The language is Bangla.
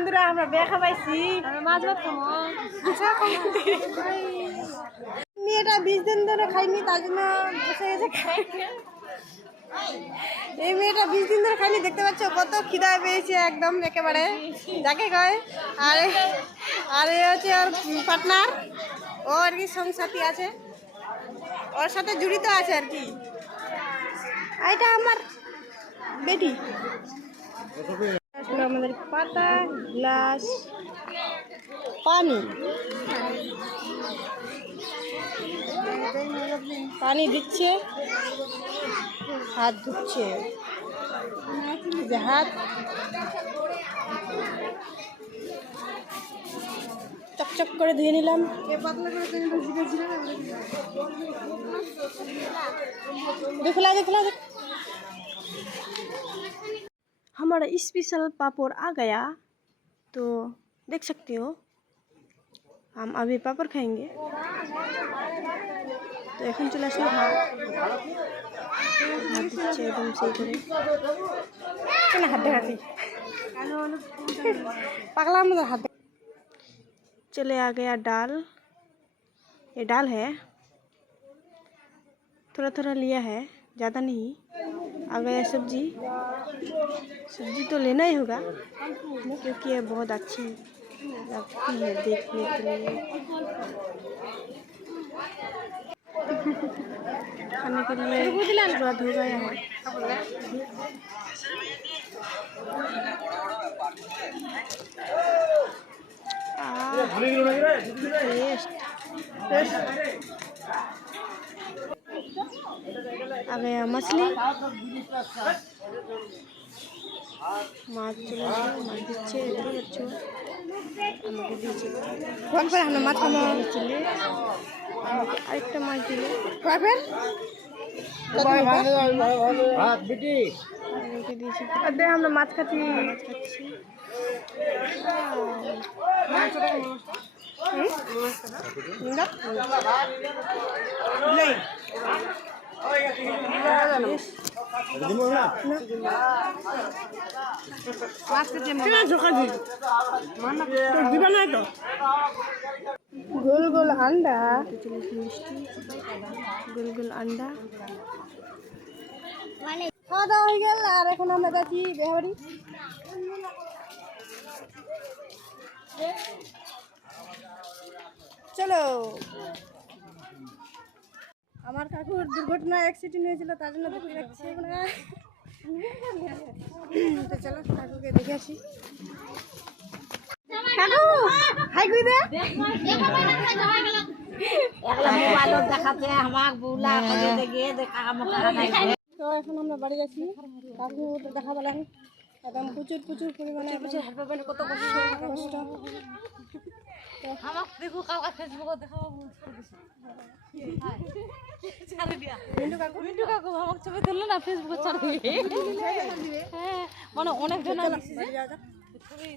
বন্ধুরা আমরা দেখা পাইছি মাছ ভাত খাবো। মেয়েটা 20 দিন ধরে খাইনি, তার জন্য বসে গেছে খাই। এই মেয়েটা 20 দিন ধরে খাইনি, দেখতে পাচ্ছ কত খিদা পেয়েছে একদম একেবারে যাকে কয়। আর এ হচ্ছে ওর পার্টনার, ও আর কি সংসাথী আছে, ওর সাথে জড়িত আছে আর কি। এটা আমার বেটি। আমাদের পাতা, গ্লাস, পানি দিচ্ছে, হাত ধুচ্ছে, যে হাত চকচক করে ধুয়ে নিলাম। दिखला हमारा स्पेशल पापड़ आ गया, तो देख सकते हो। हम अभी पापड़ खाएंगे। तो এখন চলে আসলো হাত দিচ্ছে একদম সেই করে। কেন হাত দেখাচ্ছি পাগলা मत हाथ। चले आ गया दाल। ये दाल है, थोड़ा थोड़ा लिया है, ज़्यादा नहीं। आ गया सब्जी। सब्जी तो लेना ही होगा क्योंकि ये बहुत अच्छी लगती है देखने के लिए। खाने के लिए शुरुआत हो गया है। आ गया मछली, মাছ চলে আসে, মাছ দিচ্ছে দেখতে পাচ্ছ আমাকে দিয়েছে। আমরা মাছ চলে আমাকে আরেকটা মাছ দিল, আমাকে দিয়েছে। আমরা মাছ খাচ্ছি, গোল গোল अंडा, গোল গোল अंडा খাওয়া দাওয়া হয়ে গেল। আর এখন আমরা যাচ্ছি বিহাবাড়ি। চলো। আমার কাকুর দুর্ঘটনা অ্যাক্সিডেন্ট হয়েছিল, তার জন্য দেখতে যাচ্ছি। তো চলো কাকুকে দেখে আসি। কাকু হাই কই দে একলা মোবাইল দেখাতে আমাক বুলা করে দেখে দেখা মুখা দেখাই। তো এখন আমরা বাড়ি যাচ্ছি। কাকু দেখা পেলাম একদম প্রচুর পরিমাণে হেল্প পাবেন, কত কষ্ট। আমাক দেখো কাকা ফেসবুকে দেখাবো মিন্টু কাকু আমাকে ছবি তুললো না, ফেসবুকে ছাড় দিবে। হ্যাঁ মানে অনেক জন ছবি